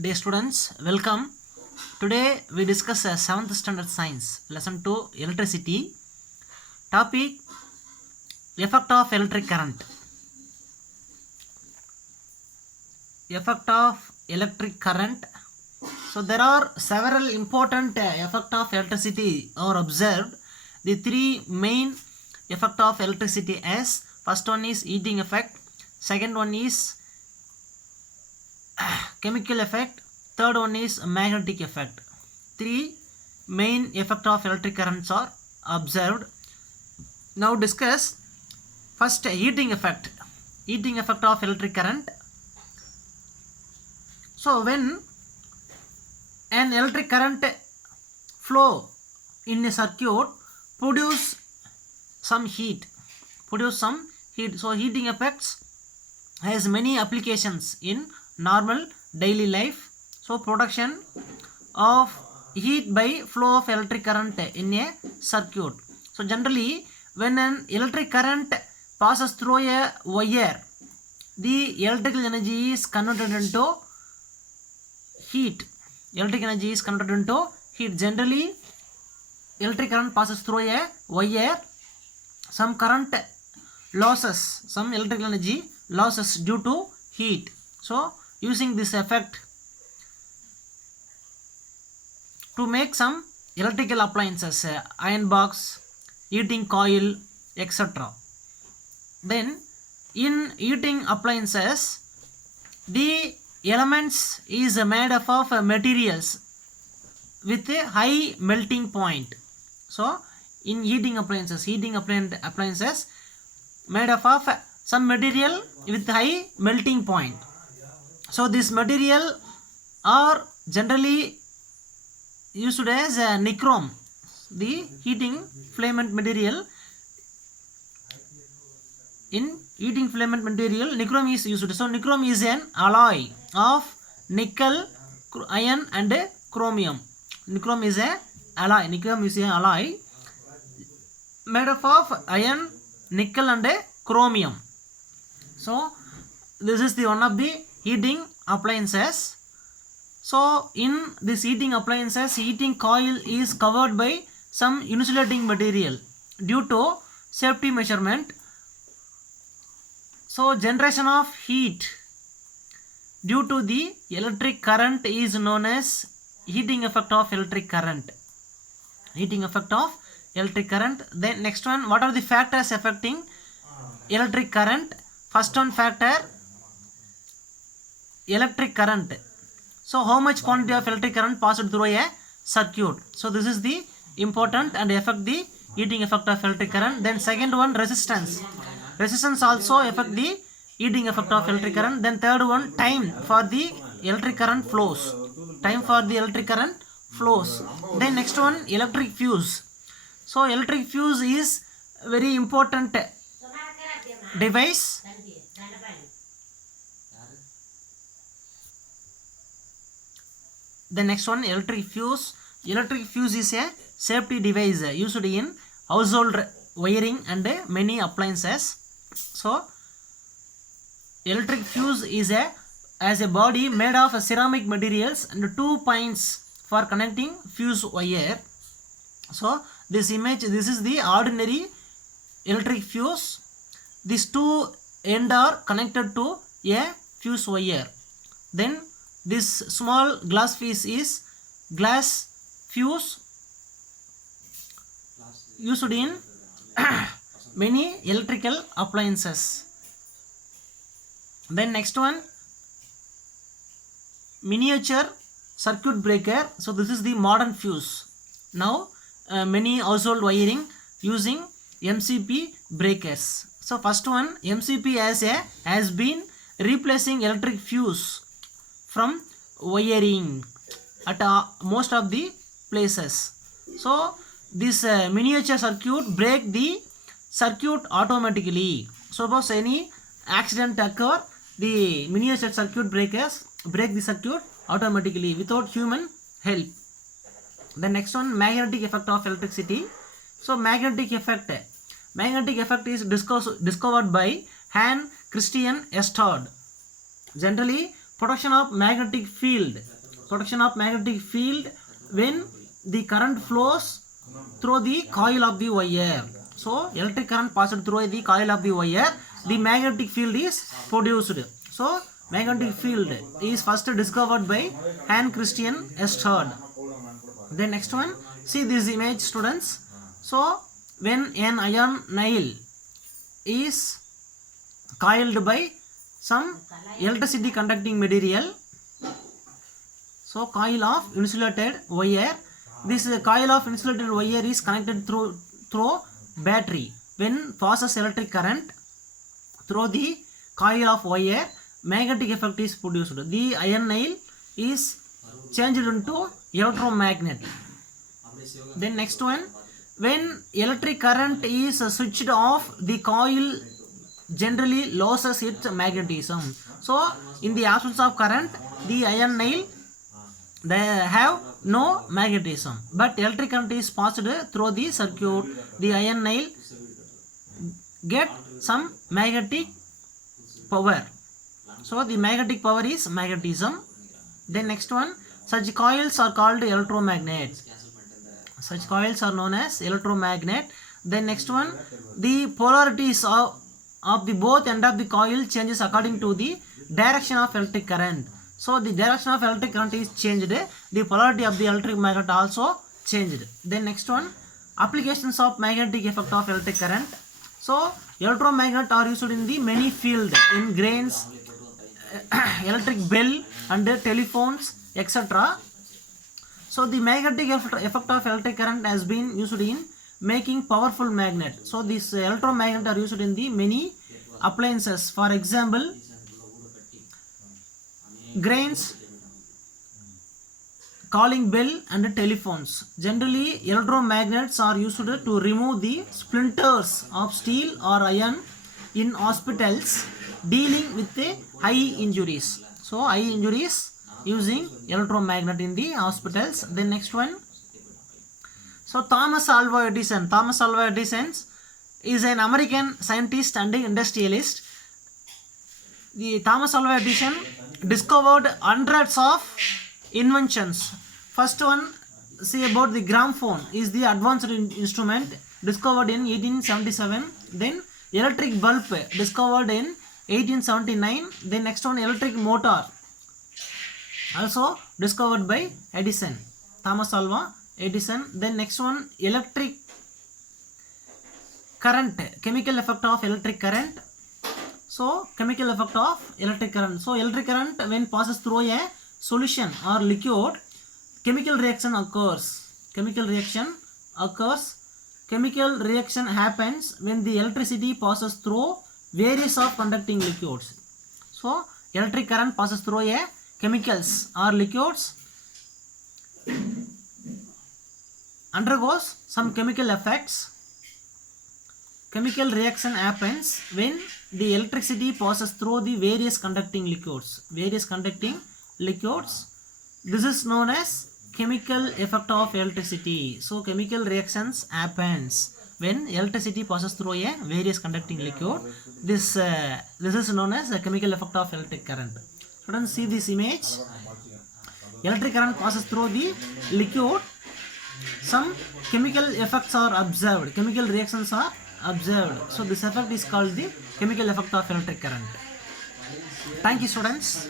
Dear students, welcome. Today we discuss 7th standard science, lesson 2, electricity. Topic, effect of electric current. Effect of electric current. So there are several important effect of electricity are observed. The three main effect of electricity is, first one is heating effect, second one is chemical effect, third one is magnetic effect. Three main effect of electric currents are observed. Now discuss first heating effect. Heating effect of electric current. So when an electric current flow in a circuit produce some heat. So heating effects has many applications in normal daily life. So production of heat by flow of electric current in a circuit. So generally when an electric current passes through a wire, the electrical energy is converted into heat. Electric energy is converted into heat. Generally electric current passes through a wire, some current losses, some electrical energy losses due to heat. So using this effect to make some electrical appliances, iron box, heating coil, etc. Then in heating appliances, the elements is made up of materials with a high melting point. So in heating appliances made up of some material with high melting point. So this material are generally used as nichrome, the heating filament material. In heating filament material, nichrome is used. So nichrome is an alloy of nickel, iron and chromium. Nichrome is an alloy made up of iron, nickel and chromium. So this is the one of the heating appliances. So in this heating appliances, heating coil is covered by some insulating material due to safety measurement. So generation of heat due to the electric current is known as heating effect of electric current. Heating effect of electric current. Then next one, what are the factors affecting electric current? First one factor, electric current. So how much quantity of electric current passed through a circuit. So this is the important and affect the heating effect of electric current. Then second one, resistance. Resistance also affect the heating effect of electric current. Then third one, time for the electric current flows. Time for the electric current flows. Then next one, electric fuse. So electric fuse is very important device. The next one, electric fuse. Electric fuse is a safety device used in household wiring and many appliances. So electric fuse is as a body made of ceramic materials and two points for connecting fuse wire. So this is the ordinary electric fuse. These two ends are connected to a fuse wire. Then this small glass piece is glass fuse used in many electrical appliances. Then next one, miniature circuit breaker. So this is the modern fuse. Now many household wiring using MCB breakers. So first one, MCB has been replacing electric fuse from wiring at most of the places. So this miniature circuit break the circuit automatically. Suppose any accident occur, the miniature circuit breakers break the circuit automatically without human help. The next one, magnetic effect of electricity. So magnetic effect is discovered by Hans Christian Ørsted. Generally production of magnetic field when the current flows through the coil of the wire. So electric current passed through the coil of the wire, the magnetic field is produced. So magnetic field is first discovered by Hans Christian Ørsted. Then next one, see this image students. So when an iron nail is coiled by some electricity conducting material, so coil of insulated wire, this coil of insulated wire is connected through battery. When passes electric current through the coil of wire, magnetic effect is produced. The iron nail is changed into electromagnet. Then next one, when electric current is switched off, the coil generally loses its magnetism. So in the absence of current, the iron nail, they have no magnetism, but electric current is passed through the circuit, the iron nail get some magnetic power. So the magnetic power is magnetism. Then next one, such coils are called electromagnet. Such coils are known as electromagnet. Then next one, the polarities of the both end of the coil changes according to the direction of electric current. So the direction of electric current is changed, the polarity of the electric magnet also changed. Then next one, applications of magnetic effect of electric current. So electromagnet are used in the many field, in grains, electric bell and telephones, etc. So the magnetic effect of electric current has been used in making powerful magnet. So this electromagnet are used in the many appliances. For example, grains, calling bell and telephones. Generally electromagnets are used to remove the splinters of steel or iron in hospitals dealing with the high injuries. So high injuries using electromagnet in the hospitals. Then next one, so Thomas Alva Edison is an American scientist and industrialist. The Thomas Alva Edison discovered hundreds of inventions. First one, see about the gramophone is the advanced instrument discovered in 1877. Then electric bulb discovered in 1879. Then next one, electric motor also discovered by Edison, Thomas Alva Edison. Then next one, electric current, chemical effect of electric current. So chemical effect of electric current. So electric current when passes through a solution or liquid, chemical reaction occurs. Chemical reaction happens when the electricity passes through various of conducting liquids. So electric current passes through a chemicals or liquids, undergoes some chemical effects. Chemical reaction happens when the electricity passes through the various conducting liquids. This is known as chemical effect of electricity. So chemical reactions happens when electricity passes through a various conducting liquid. This is known as a chemical effect of electric current. Students, see this image. Electric current passes through the liquid. Some chemical effects are observed. Chemical reactions are observed. So this effect is called the chemical effect of electric current. Thank you, students.